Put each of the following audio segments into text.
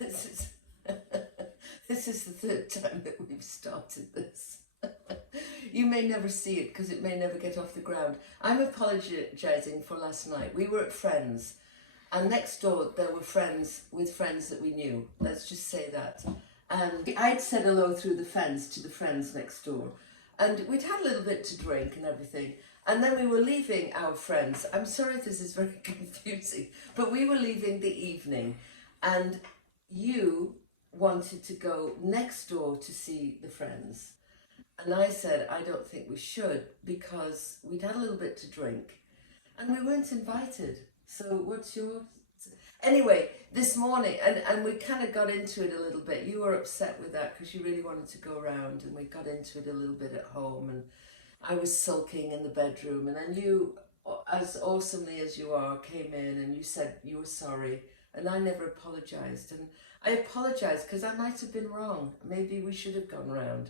This is this is the third time that we've started this. You may never see it because it may never get off the ground. I'm apologising for last night. We were at Friends, and next door there were friends with friends that we knew. Let's just say that. And I'd said hello through the fence to the friends next door, and we'd had a little bit to drink and everything. And then we were leaving our friends. I'm sorry if this is very confusing, but we were leaving the evening, and you wanted to go next door to see the friends. And I said, I don't think we should because we'd had a little bit to drink and we weren't invited. So what's yours? Anyway, this morning, and we kind of got into it a little bit. You were upset with that because you really wanted to go around, and we got into it a little bit at home, and I was sulking in the bedroom, and then you, as awesomely as you are, came in and you said you were sorry, and I never apologised. And I apologised because I might have been wrong. Maybe we should have gone round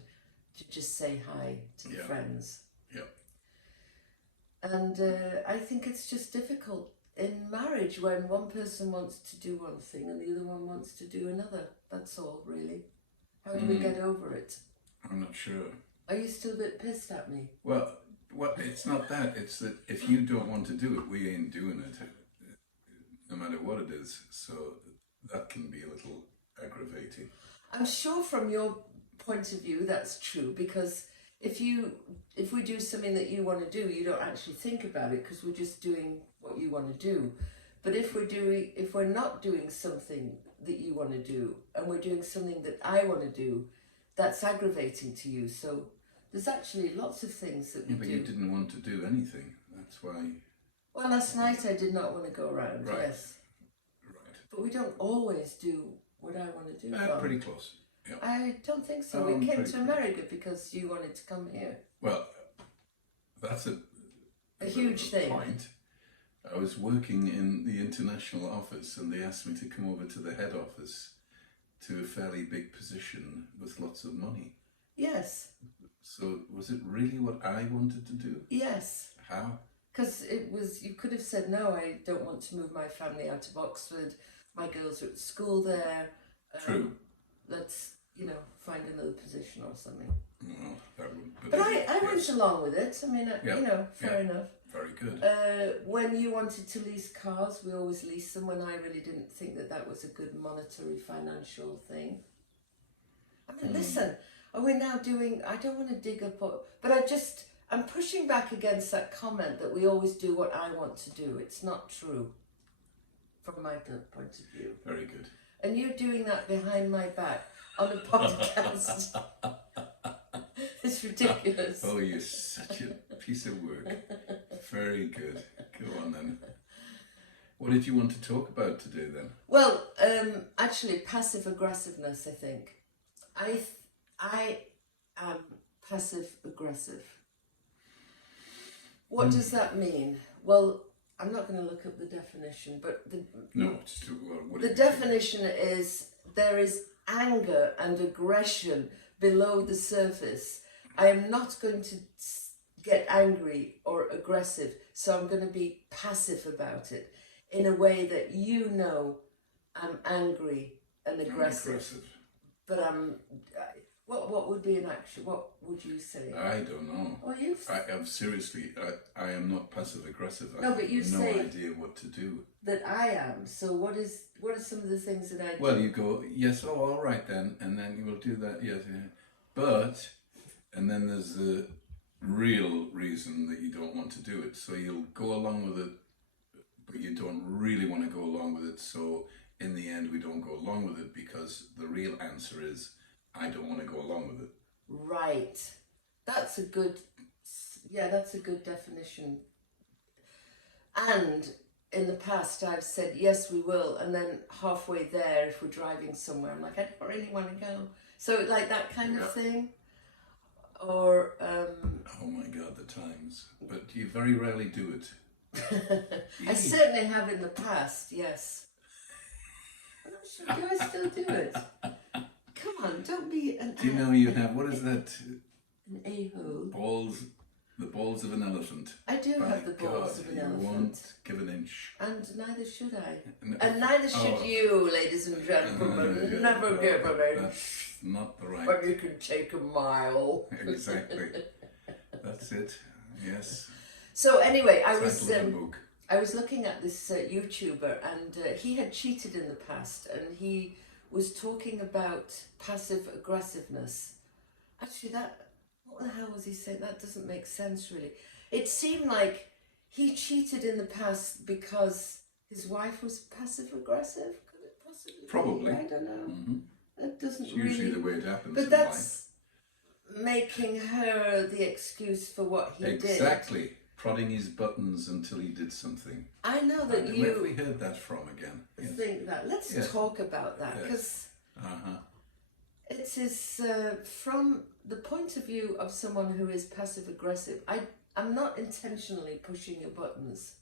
to just say hi to the friends. Yeah. And I think it's just difficult in marriage when one person wants to do one thing and the other one wants to do another. That's all, really. How do we get over it? I'm not sure. Are you still a bit pissed at me? Well, it's not that. It's that if you don't want to do it, we ain't doing it, no matter what it is. So that can be a little aggravating. I'm sure from your point of view that's true, because if we do something that you want to do, you don't actually think about it because we're just doing what you want to do. But if we're not doing something that you want to do and we're doing something that I want to do, that's aggravating to you. So there's actually lots of things that we but do. You didn't want to do anything. That's why. Well, last night I did not want to go around. Right. Yes. Right. But we don't always do what I want to do. Pretty close. Yeah. I don't think so. We came to America because you wanted to come here. Well, that's a huge thing. Point. I was working in the international office and they asked me to come over to the head office to a fairly big position with lots of money. Yes. So was it really what I wanted to do? Yes. How? Because you could have said, no, I don't want to move my family out of Oxford. My girls are at school there. True. Let's, find another position or something. Well, that would, but I went along with it. I mean, fair enough. Very good. When you wanted to lease cars, we always lease them, when I really didn't think that was a good monetary financial thing. I mean, listen, are we now doing, I don't want to dig up, but I'm pushing back against that comment that we always do what I want to do. It's not true from my point of view. Very good. And you're doing that behind my back on a podcast. It's ridiculous. Oh, you're such a piece of work. Very good. Go on then. What did you want to talk about today then? Well, actually, passive-aggressiveness, I think. I am passive-aggressive. What does that mean? Well, I'm not going to look up the definition, but the definition is there is anger and aggression below the surface. I am not going to get angry or aggressive, so I'm going to be passive about it in a way that I'm angry and aggressive. But what would be an action? What would you say? I don't know. Well, I am not passive aggressive. No, but you say no idea what to do. That I am. So what are some of the things that I do? Well, you go, yes, all right then, and then you will do that, yes, yeah. But, and then there's the real reason that you don't want to do it. So you'll go along with it, but you don't really want to go along with it. So in the end, we don't go along with it because the real answer is, I don't want to go along with it. Right. That's a good definition. And in the past, I've said, yes, we will. And then halfway there, if we're driving somewhere, I'm like, I don't really want to go. So like that kind of thing. Or... oh my God, the times. But you very rarely do it. I certainly have in the past, yes. I'm not sure. Do I still do it? Come on, don't be an Do you know you have, what is that? An a-hole. Balls, The balls of an elephant. I do By have the balls God, of an you elephant. won't give an inch. And neither should I. No. And neither should Oh. you, ladies and gentlemen. Yeah, Never no, give an inch That's not the right. when you can take a mile. Exactly. That's it. Yes. So anyway, Title of the book. I was looking at this YouTuber, and he had cheated in the past, and he was talking about passive-aggressiveness. Actually, what the hell was he saying? That doesn't make sense, really. It seemed like he cheated in the past because his wife was passive-aggressive. Could it possibly Probably. be? I don't know. Mm-hmm. That doesn't It's really... usually the way it happens But in that's making her the excuse for what he life. did. Exactly. Prodding his buttons until he did something. I know that Where have we heard that from again? Yes. think that. Let's Yes. talk about that, Yes. because Uh-huh. it is from the point of view of someone who is passive aggressive. I'm not intentionally pushing your buttons.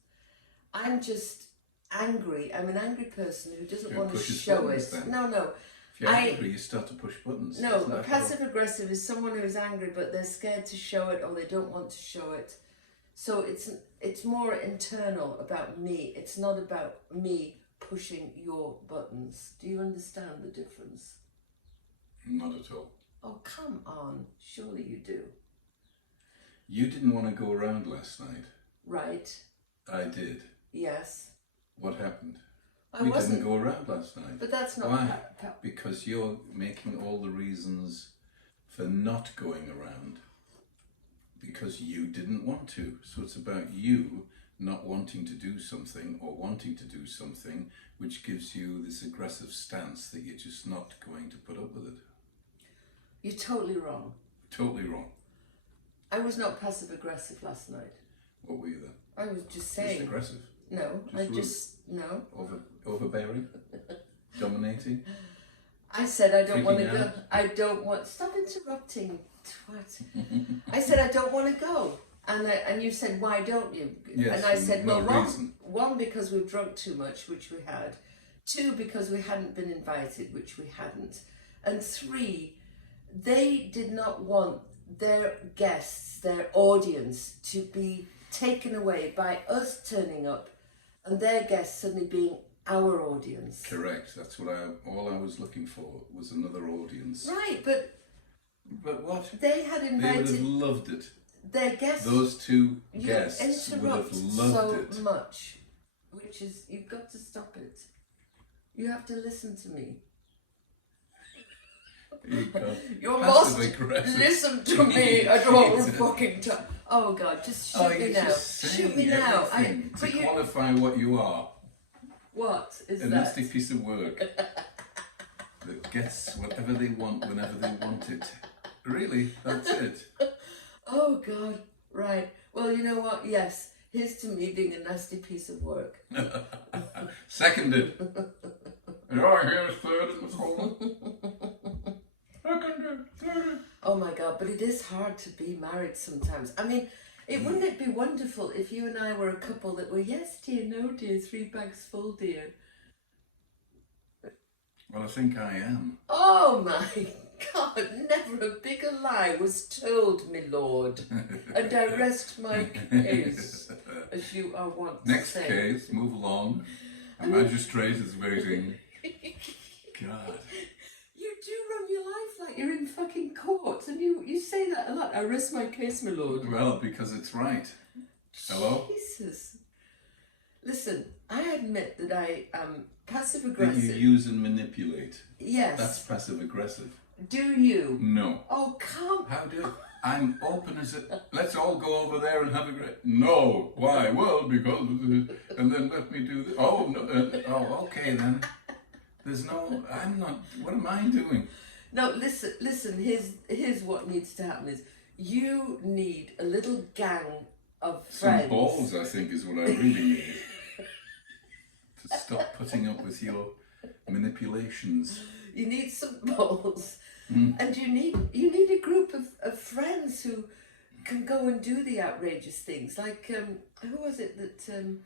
I'm just angry. I'm an angry person who doesn't You want to push his show buttons, it. then. No. If you're angry, you start to push buttons. No, Isn't that passive aggressive is someone who's angry but they're scared to show it, or they don't want to show it. So it's more internal about me. It's not about me pushing your buttons. Do you understand the difference? Not at all. Oh, come on. Surely you do. You didn't want to go around last night. Right. I did. Yes. What happened? I We wasn't. didn't go around last night. But that's not... Why? Because you're making all the reasons for not going around. Because you didn't want to. So it's about you not wanting to do something, or wanting to do something, which gives you this aggressive stance that you're just not going to put up with it. You're totally wrong. Totally wrong. I was not passive aggressive last night. What were you then? I was just Just saying. aggressive. No, no. Overbearing. Dominating. I said I don't want to Freaking go. out. I don't want. Stop interrupting, twat. I said I don't want to go, and you said why don't you? Yes, and I said no well, reason. one because we've drunk too much, which we had. 2 because we hadn't been invited, which we hadn't, and 3, they did not want their guests, their audience, to be taken away by us turning up, and their guests suddenly being our audience. Correct. That's what all I was looking for was another audience. Right, but what? they had They would invited have loved it. their guests. Those 2 You guests would interrupt have loved so it. much, which is, you've got to stop it. You have to listen to me. You must Passive-aggressive. listen to me at all fucking time. Oh God, just shoot me you're now. just Shoot me saying now. everything But to you, qualify what you are. what is A that? nasty piece of work that gets whatever they want whenever they want it. Really, that's it. Oh God, right. Well, you know what? Yes, here's to me being a nasty piece of work. Seconded. You're here, third in the hole. Seconded, third. Oh my God, but it is hard to be married sometimes. I mean, wouldn't it be wonderful if you and I were a couple that were, yes dear, no dear, 3 bags full dear. Well, I think I am. Oh my God, never a bigger lie was told, my lord. And I rest my case, as you are wont to Next say. case, move along. A magistrate is waiting. God. You do run your life like you're in fucking court, and you say that a lot. I rest my case, my lord. Well, because it's right. Hello? Jesus. Listen, I admit that I am passive That aggressive. you use and manipulate. Yes. That's passive aggressive. Do you? No. Oh, come. How do I'm open as it. Let's all go over there and have a great. No. Why? Well, because. And then let me do this. Oh, no. Oh, okay then. There's no. I'm not. What am I doing? No, listen. Here's what needs to happen is you need a little gang of friends. Some balls, I think, is what I really need. To stop putting up with your manipulations. You need some balls. Mm. And you need a group of friends who can go and do the outrageous things. Like, who was it that,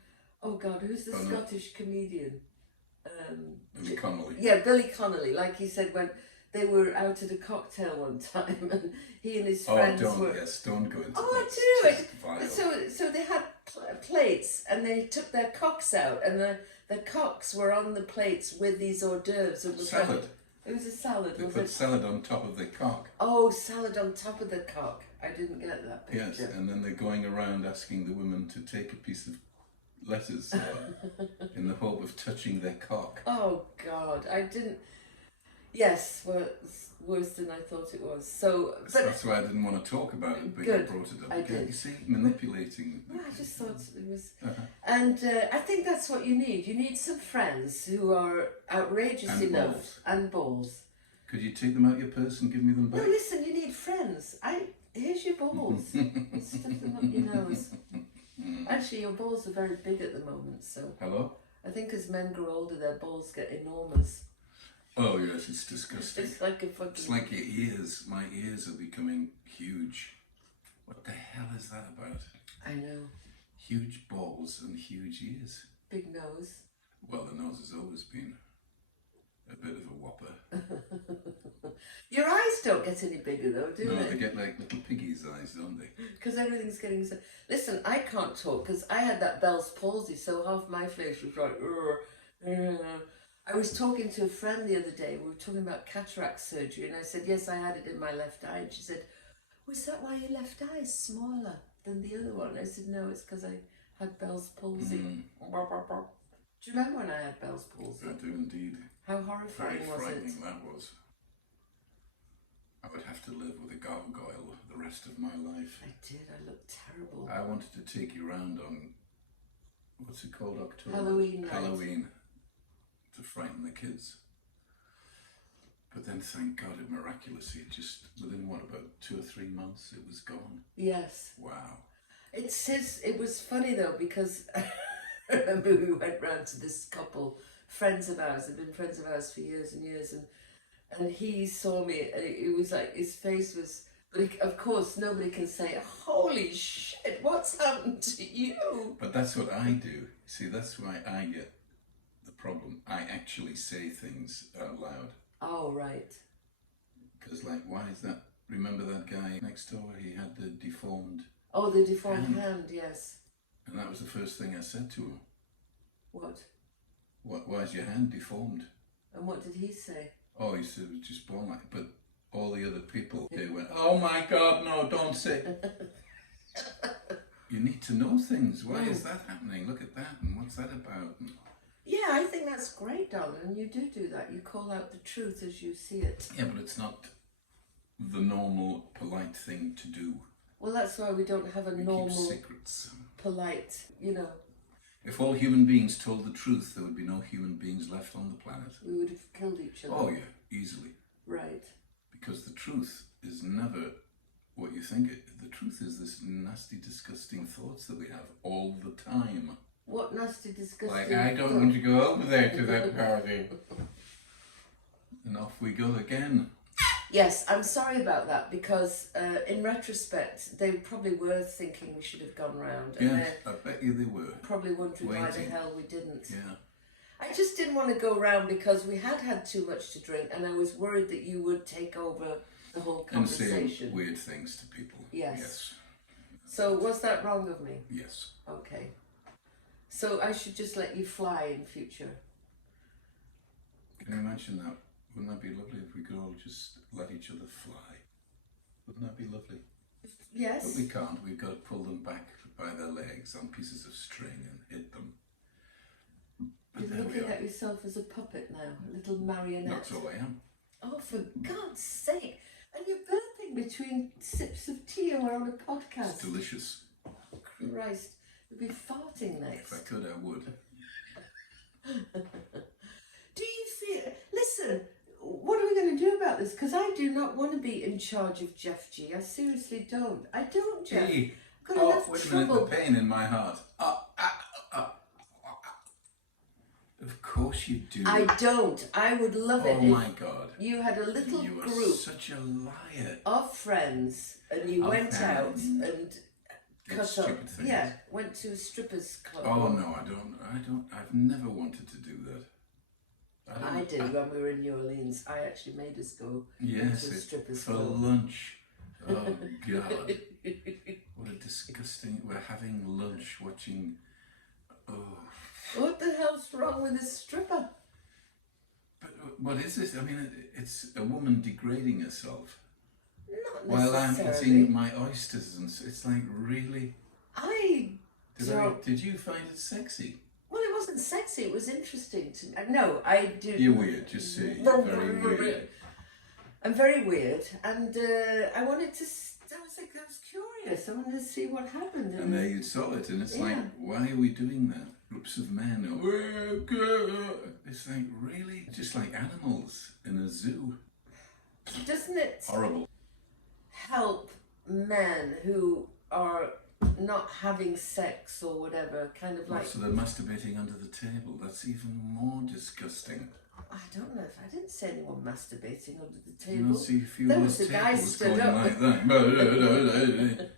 oh God, who's the Scottish comedian? Billy Connolly. Yeah, Billy Connolly. Like he said, when they were out at a cocktail one time, and he and his Oh, friends don't, were. yes, don't go into Oh, that. I It's do. just vile. So they had plates, and they took their cocks out, and the cocks were on the plates with these hors d'oeuvres. And Salad. It was a salad, They was put it? salad on top of the cock. Oh, salad on top of the cock. I didn't get that picture. Yes, and then they're going around asking the women to take a piece of lettuce in the hope of touching their cock. Oh God, I didn't. Yes, well, it's worse than I thought it was. So, but That's why I didn't want to talk about it, but Good, you brought it up I again. did. You see, manipulating. I just thought it was, Uh-huh. and I think that's what you need. You need some friends who are outrageous And enough balls. and balls. Could you take them out your purse and give me them No, back? listen, you need friends. Here's your balls. Stuff them up your nose. Actually, your balls are very big at the moment, so Hello? I think as men grow older, their balls get enormous. Oh yes, it's disgusting. It's like a fucking. It's like your ears. My ears are becoming huge. What the hell is that about? I know. Huge balls and huge ears. Big nose. Well, the nose has always been a bit of a whopper. Your eyes don't get any bigger though, do No, they? they get like little piggy's eyes, don't they? Because everything's getting so. Listen, I can't talk because I had that Bell's palsy, so half my face was like. I was talking to a friend the other day. We were talking about cataract surgery, and I said, "Yes, I had it in my left eye." And she said, "Was that why your left eye is smaller than the other one?" I said, "No, it's because I had Bell's palsy." Do you remember when I had Bell's palsy? I do indeed. How Very horrifying was it? frightening that was. I would have to live with a gargoyle the rest of my life. I did. I looked terrible. I wanted to take you round on, what's it called, October? Halloween night. Halloween, to frighten the kids. But then, thank God, it miraculously, just within about 2 or 3 months, it was gone. Yes. Wow. It was funny though, because I remember we went round to this couple, friends of ours, they've been friends of ours for years and years, and he saw me, and it was like his face was, but of course nobody can say, "Holy shit, what's happened to you?" But that's what I do. See, that's why I get the problem. I actually say things out loud. Oh, right. Because, like, why is that? Remember that guy next door? He had the deformed, Oh, the deformed hand, yes. and that was the first thing I said to him. What? Why is your hand deformed? And what did he say? Oh, he said it was just born like. But all the other people, they went, "Oh my God, no, don't say." You need to know things. Why is that happening? Look at that, and what's that about? Yeah, I think that's great, darling, and you do that. You call out the truth as you see it. Yeah, but it's not the normal, polite thing to do. Well, that's why we don't have a We normal, keep secrets. polite, If all human beings told the truth, there would be no human beings left on the planet. we would have killed each other. Oh yeah, easily. Right. Because the truth is never what you think it. The truth is this nasty, disgusting thoughts that we have all the time. What nasty, disgusting... Like, I don't want to go over there to that party. And off we go again. Yes, I'm sorry about that, because in retrospect, they probably were thinking we should have gone round. And Yes, I bet you they were. they're probably wondering why the Waiting. hell we didn't. Yeah. I just didn't want to go round because we had too much to drink, and I was worried that you would take over the whole And say conversation. weird things to people. Yes. Yes. So was that wrong of me? Yes. Okay. So I should just let you fly in future. Can you imagine that? Wouldn't that be lovely if we could all just let each other fly? Wouldn't that be lovely? Yes. But we can't. We've got to pull them back by their legs on pieces of string and hit them. But You're there we looking are. at yourself as a puppet now, a little marionette. That's all I am. Oh, for God's sake! And you're burping between sips of tea and we're on a It's podcast. delicious. Christ, you'll be farting next. If I could, I would. Do you feel... Listen, what are we going to do about this? Because I do not want to be in charge of Jeff G. I seriously don't. I don't, Jeff. Hey. I've got enough wait a minute, trouble. the pain in my heart. Of course you do. I don't. I would love it Oh my God. if you had a little You are group such a liar. of friends and you Of went out friends. and Did cut up. stupid things. Yeah, went to a strippers club. Oh no, I don't. I've never wanted to do that. I did when we were in New Orleans. I actually made us go Yes, to a stripper's for club. lunch. Oh God, what a disgusting. We're having lunch watching. Oh, What the hell's wrong with this stripper? but what is this? I mean, it's a woman degrading herself Not while I'm necessarily. eating my oysters, and it's like, really. I don't. Did you find it sexy? Well, it wasn't sexy. It was interesting to me. No, I do. You're weird. Just say you're very weird. I'm very weird, and I wanted to. I was curious. I wanted to see what happened. And there you saw it, and it's like, Yeah. why are we doing that? Groups of men. It's like, really? Just like animals in a zoo. Doesn't it Horrible. help men who are not having sex or whatever, kind of like... So they're masturbating under the table. That's even more disgusting. I don't know if I didn't see anyone masturbating under the You table. don't see a few There of was those a guy tables stood going up. like that.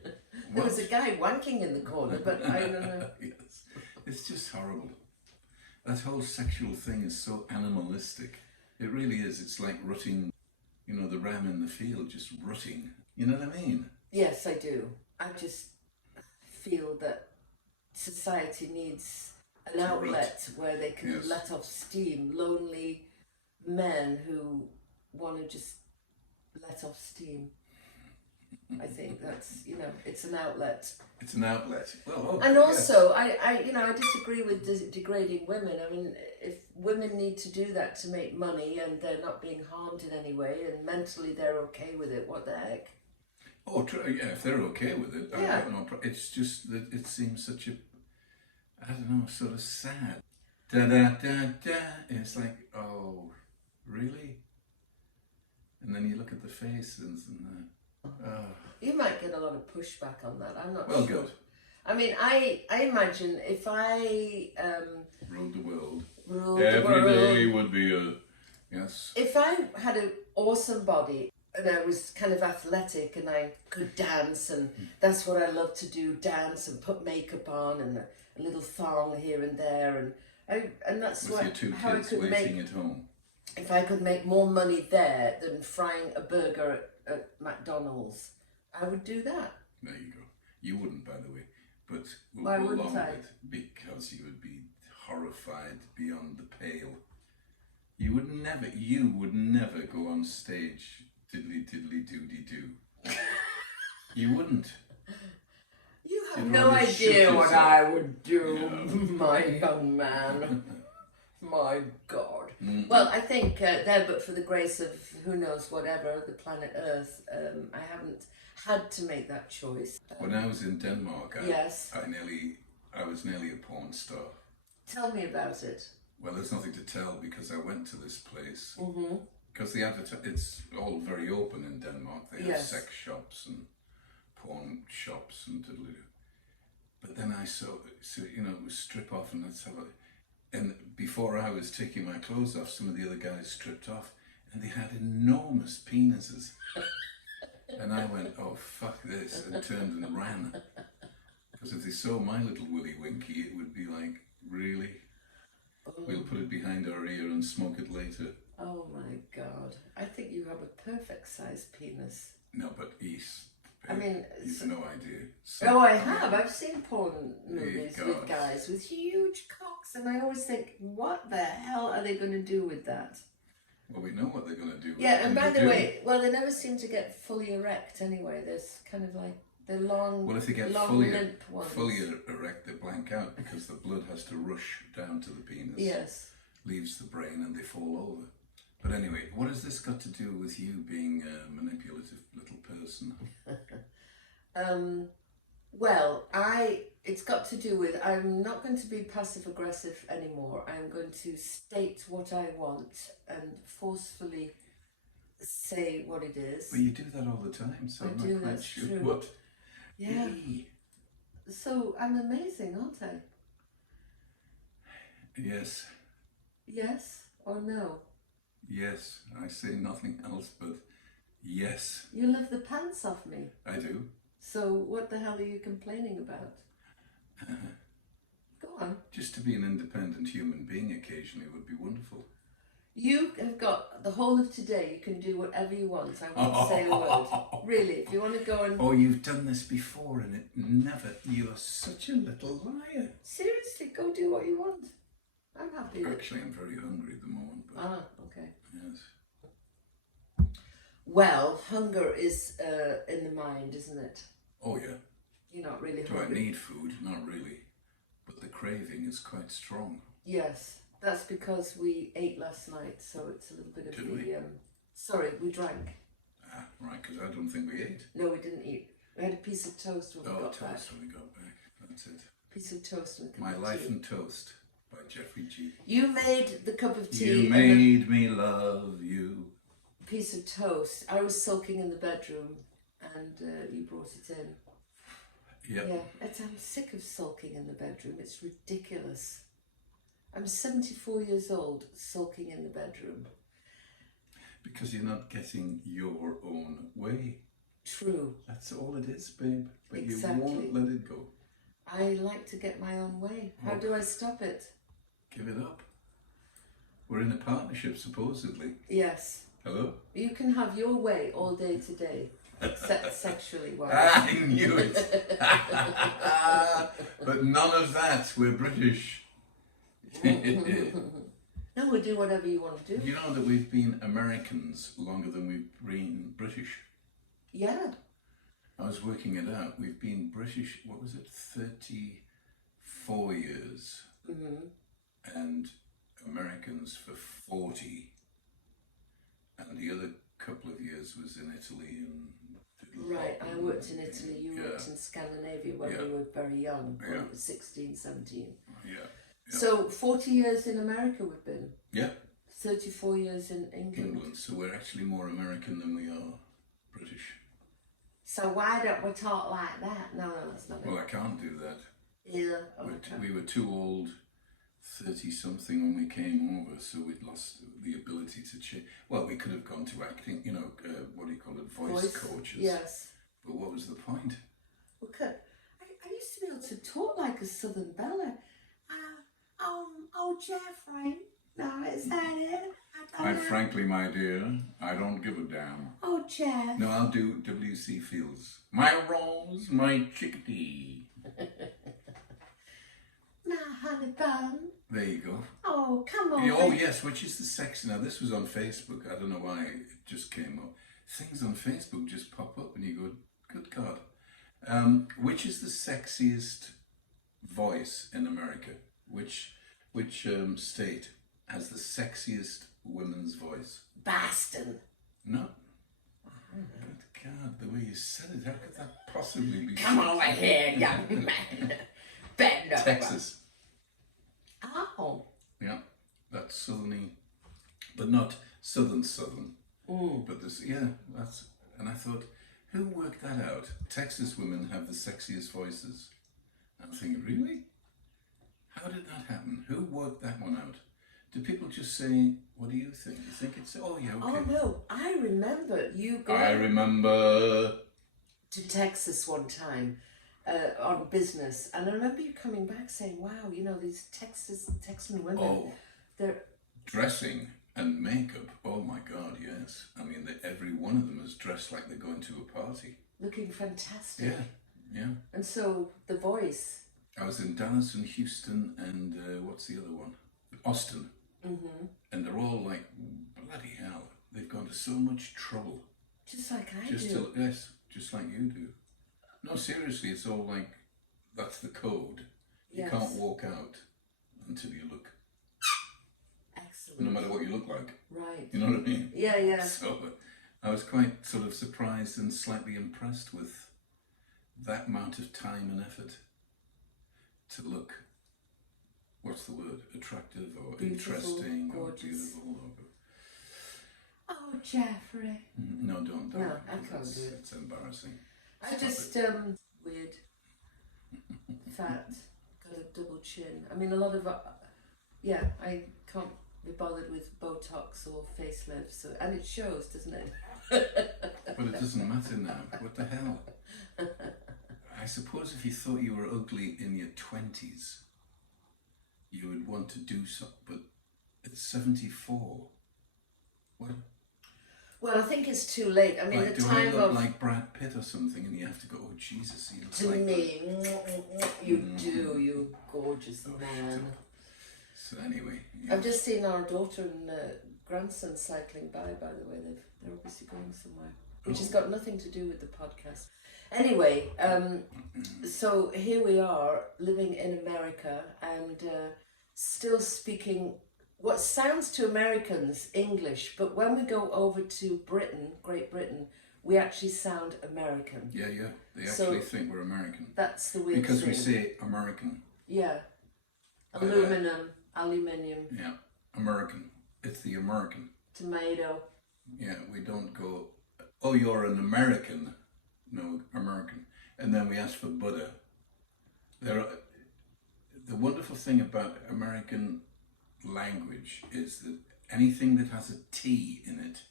There was a guy wanking in the corner, but I don't know. Yes. It's just horrible. That whole sexual thing is so animalistic. It really is. It's like rutting, the ram in the field, just rutting. You know what I mean? Yes, I do. I just feel that society needs an outlet where they can Yes. let off steam. Lonely men who want to just let off steam. I think that's, it's an outlet. It's an outlet. Well, And also, I disagree with degrading women. I mean, if women need to do that to make money and they're not being harmed in any way and mentally they're okay with it, what the heck? Oh, yeah, if they're okay with it, Yeah. I've got no problem. It's just that it seems such a, I don't know, sort of sad. Da da da da. It's like, oh, really? And then you look at the faces and You might get a lot of pushback on that. I'm not well, sure. good. I mean, I imagine if I Ruled the world. ruled the Every world, day would be a, yes. if I had an awesome body and I was kind of athletic and I could dance and that's what I love to do, dance and put makeup on and a little thong here and there and that's With your two how I kids could waiting make, at home. if I could make more money there than frying a burger at McDonald's, I would do that. There you go. You wouldn't, by the way, but we'll Why go wouldn't along I? with it because you would be horrified beyond the pale. You would never go on stage diddly diddly doody do. You wouldn't. You have You'd no rather shoot idea what yourself. I would do, No. my young man. My God. Mm. Well, I think there, but for the grace of who knows whatever, the planet Earth, I haven't had to make that choice. When I was in Denmark, Yes. I was nearly a porn star. Tell me about it. Well, there's nothing to tell because I went to this place. Mm-hmm. Because it's all very open in Denmark. They have Yes. sex shops and porn shops and diddly. But then I saw, strip off and let's have a... And before I was taking my clothes off, some of the other guys stripped off and they had enormous penises. And I went, oh, fuck this, and turned and ran. Because if they saw my little willy winky, it would be like, really? We'll put it behind our ear and smoke it later. Oh my God. I think you have a perfect sized penis. No, but you've no idea. So, Oh, I have. I've seen porn movies God. with guys with huge cocks, and I always think, what the hell are they going to do with that? Well, we know what they're going to do. Yeah, and by they the do. way, well, they never seem to get fully erect anyway. There's kind of like the long, Well, if they get long fully limp ones. erect, they blank out because the blood has to rush down to the penis. Yes. Leaves the brain and they fall over. But anyway, what has this got to do with you being a manipulative little person? Well, it's got to do with, I'm not going to be passive aggressive anymore. I'm going to state what I want and forcefully say what it is. Well, you do that all the time, so I I'm do, not quite that's sure true. what. Yeah. Hey. So I'm amazing, aren't I? Yes, Yes or no? yes, I say nothing else but yes, You live the pants off me. I do. So what the hell are you complaining about? Go on. Just to be an independent human being occasionally would be wonderful. You have got the whole of today. You can do whatever you want. I won't say a word. Really, if you want to go and... Oh, you've done this before and it never... You are such a little liar. Seriously, go do what you want. I'm happy with... Actually, I'm very hungry at the moment. But okay. yes. Well, hunger is in the mind, isn't it? Oh, yeah. You're not really Do hungry. I need food? Not really. But the craving is quite strong. Yes, that's because we ate last night, so it's a little bit of Did the... we? Sorry, we drank. Ah, right, because I don't think we ate. No, we didn't eat. We had a piece of toast when we got back. Toast when we got back. That's it. Piece of toast and a cup My of Life tea. and Toast by Jeffrey G. You made the cup of tea. You made me love you. Piece of toast. I was sulking in the bedroom, and you brought it in. Yep. Yeah, I'm sick of sulking in the bedroom. It's ridiculous. I'm 74 years old, sulking in the bedroom. Because you're not getting your own way. True. That's all it is, babe. But Exactly. you won't let it go. I like to get my own way. How do I stop it? Give it up. We're in a partnership, supposedly. Yes. Hello? You can have your way all day today, sexually wise. I knew it. But none of that. We're British. No, we'll do whatever you want to do. You know that we've been Americans longer than we've been British? Yeah. I was working it out. We've been British, what was it, 34 years. And Americans for 40. And the other couple of years was in Italy and... Right, I worked in Italy, you worked in Scandinavia when we were very young, when we were 16, 17. Yeah. So 40 years in America we've been. Yeah. 34 years in England. So we're actually more American than we are British. So why don't we talk like that? No, that's not it. Well, I can't do that. Yeah. We were too old, 30-something when we came over, so we'd lost the ability to change. Well, we could have gone to acting, you know, what do you call it, voice coaches. Yes. But what was the point? Well, I used to be able to talk like a Southern Bella. Oh, Jeffrey. No, is that it? Quite frankly, my dear, I don't give a damn. Oh, Jeff. No, I'll do W.C. Fields. My rose, my chickadee. My honey bun. There you go. Oh, come on. Oh, yes, which is the sex. Now, this was on Facebook. I don't know why it just came up. Things on Facebook just pop up and you go, good God. Which is the sexiest voice in America? Which state has the sexiest women's voice? Boston. No. Good God, the way you said it, how could that possibly be? Come over here, young man. Bend over. Texas. Oh. Yeah, that's southerny, but not southern. But this, that's, and I thought, who worked that out? Texas women have the sexiest voices. I'm thinking, really? How did that happen? Who worked that one out? Do people just say, what do you think? You think it's, oh yeah, okay. Oh no, I remember you going I remember to Texas one time on business, and I remember you coming back saying, wow, you know, these Texan women, they're... Dressing and makeup, oh my God, yes. I mean, every one of them is dressed like they're going to a party. Looking fantastic. Yeah. And so, the voice... I was in Dallas and Houston and what's the other one? Austin. And they're all like, bloody hell, they've gone to so much trouble. Just like I do. Yes, just like you do. No, seriously, it's all like, that's the code. You can't walk out until you look. Excellent. No matter what you look like. Right. You know what I mean? Yeah. So I was quite sort of surprised and slightly impressed with that amount of time and effort to look, what's the word, attractive or beautiful, interesting gorgeous. Or beautiful. Oh, Jeffrey. No, don't. No, I can't do it. It's embarrassing. I just, weird, fat, got a double chin. I mean, a lot of, I can't be bothered with Botox or facelifts, so, and it shows, doesn't it? But it doesn't matter now. What the hell? I suppose if you thought you were ugly in your 20s, you would want to do something, but at 74, What? Well, I think it's too late. I mean, Like, the do I time look of like Brad Pitt or something, and you have to go, oh Jesus, he looks to like me, you do, you gorgeous man. So anyway, I've just seen our daughter and grandson cycling by the way. They're obviously going somewhere, which has got nothing to do with the podcast. Anyway, so here we are living in America and still speaking what sounds to Americans English, but when we go over to Britain, Great Britain, we actually sound American. Yeah, they actually think we're American. That's the weird because thing. we say American. Yeah. Aluminium. Yeah, American. It's the American. Tomato. Yeah, we don't go, oh, you're an American. No, American. And then we ask for butter. The wonderful thing about American language is that anything that has a T in it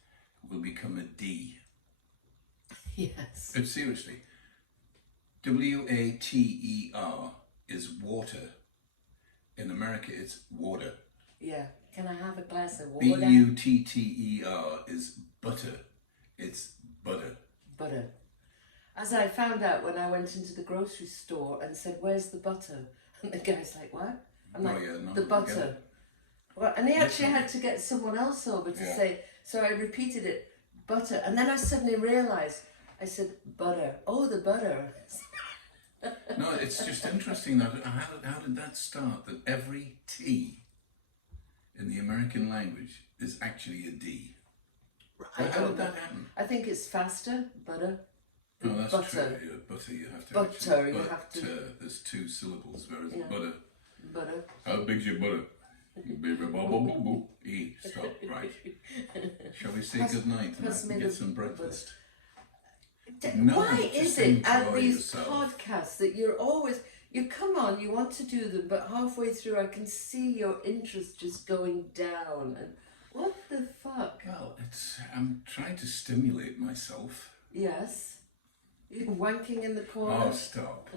will become a D. Yes. Seriously. W-A-T-E-R is water. In America, it's water. Yeah. Can I have a glass of water? B-U-T-T-E-R is butter. It's butter. Butter. As I found out when I went into the grocery store and said, "Where's the butter?" And the guy's like, "What?" I'm like, "The butter." Well, and he actually had to get someone else over to say, so I repeated it, butter. And then I suddenly realised, I said, butter. Oh, the butter. No, it's just interesting that how did that start? That every T in the American language is actually a D. How did that happen? I think it's faster, butter. No, that's butter. true. Yeah, butter, you have to. Butter, you have to. There's two syllables, whereas butter. Butter. How big's your butter? Baby, bubble, boo, boo. E, stop, right. Shall we say good night and get some breakfast? No, why is just it at enjoy these yourself. podcasts that you're always, you come on, you want to do them, but halfway through I can see your interest just going down. And what the fuck? Well, I'm trying to stimulate myself. Yes. You're wanking in the corner. Oh, stop.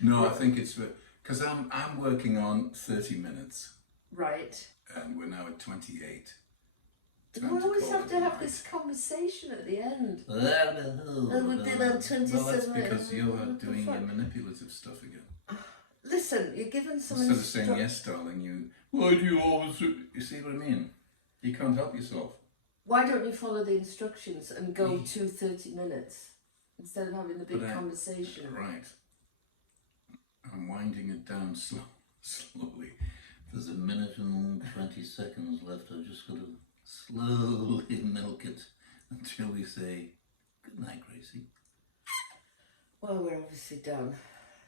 No, I think it's because I'm working on 30 minutes. Right. And we're now at 28. We always have to have this conversation at the end. And we've been on 27 Well, that's because minutes. you're doing your manipulative stuff again. Listen, you're given some Instead of saying yes, darling, why do you always do? You see what I mean? You can't help yourself. Why don't you follow the instructions and go to 30 minutes instead of having the big conversation? Right. I'm winding it down slowly. There's a minute and 20 seconds left. I've just got to slowly milk it until we say good night, Gracie. Well, we're obviously done,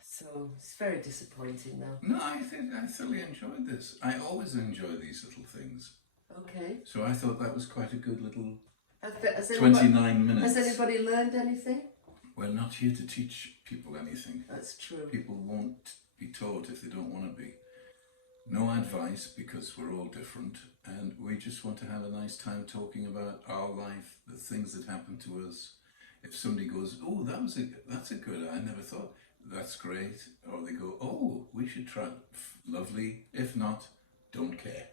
so it's very disappointing now. No, I thoroughly enjoyed this. I always enjoy these little things. Okay. So I thought that was quite a good little Has 29 minutes. Has anybody learned anything? We're not here to teach people anything. That's true. People won't be taught if they don't want to be. No advice, because we're all different, and we just want to have a nice time talking about our life, the things that happen to us. If somebody goes, oh, that's a good, I never thought, that's great. Or they go, oh, we should try, lovely. If not, don't care.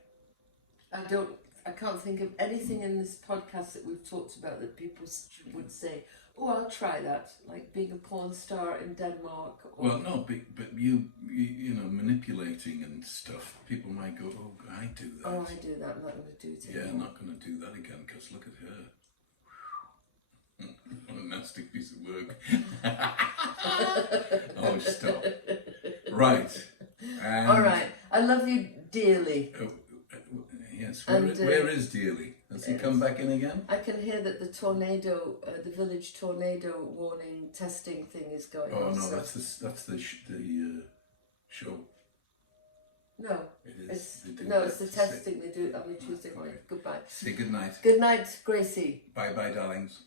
I can't think of anything in this podcast that we've talked about that people would say, oh, I'll try that, like being a porn star in Denmark. Or... Well, no, but you know, manipulating and stuff, people might go, oh, I do that. Oh, I do that, I'm not going to do it anymore. Yeah, I'm not going to do that again, because look at her. What a nasty piece of work. Oh, stop. Right. All right. I love you dearly. Yes. Where is Dearly? Has he come back in again? I can hear that the tornado, the village tornado warning testing thing is going on. Oh no, so... that's the show. No, It is. it's the testing they do on a Tuesday morning. Goodbye. Say good night. Good night, Gracie. Bye bye, darlings.